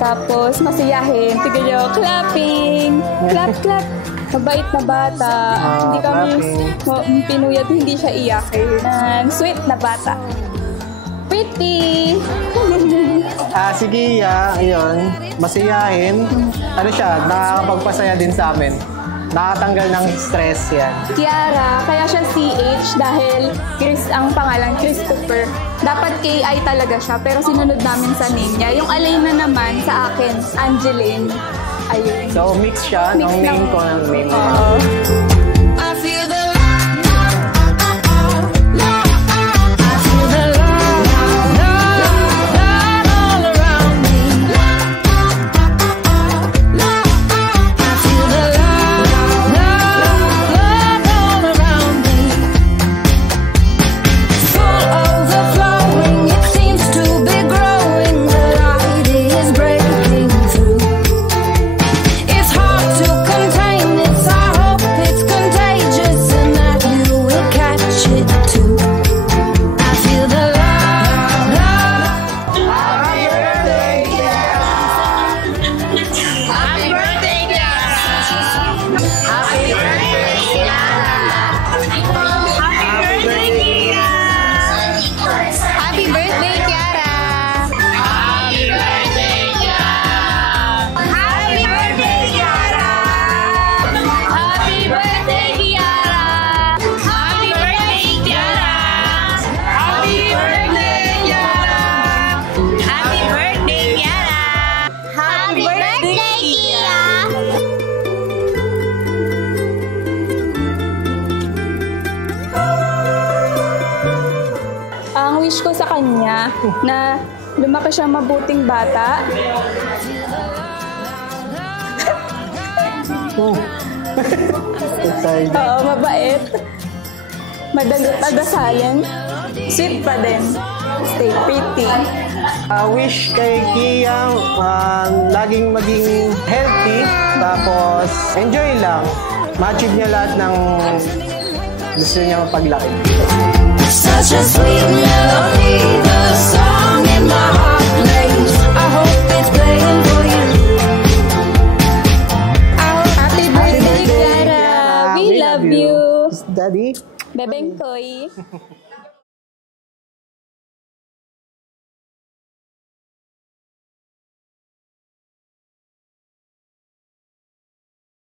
Tapos masiyahin. Tigil yung clapping. Clap, clap. Mabait na bata. Hindi kami pinuyat, hindi siya iyakin. Sweet na bata. Pretty. Si Gia, ayun, masiyahin. Ano siya, nakakapagpasaya din sa amin. Nakatanggal ng stress yan. Kiara, kaya siya CH dahil Chris ang pangalan, Christopher. Dapat KI talaga siya, pero sinunod namin sa name niya. Yung Alena naman, sa akin, Angeline. Ayun. So, mix siya ng name ko ng name niya. Ang wish ko sa kanya na lumaki siya mabuting bata. Oo, mabait. Madasalin. Sweet pa din. Stay pretty. Wish kay Gia, laging maging healthy. Tapos, enjoy lang. Ma-achieve niya lahat ng gusto niya mapaglaki. Such a sweet melody, the song in my heart plays. I hope it's playing for you. Happy birthday, Clara! We love you! Daddy? Bebeng Koy!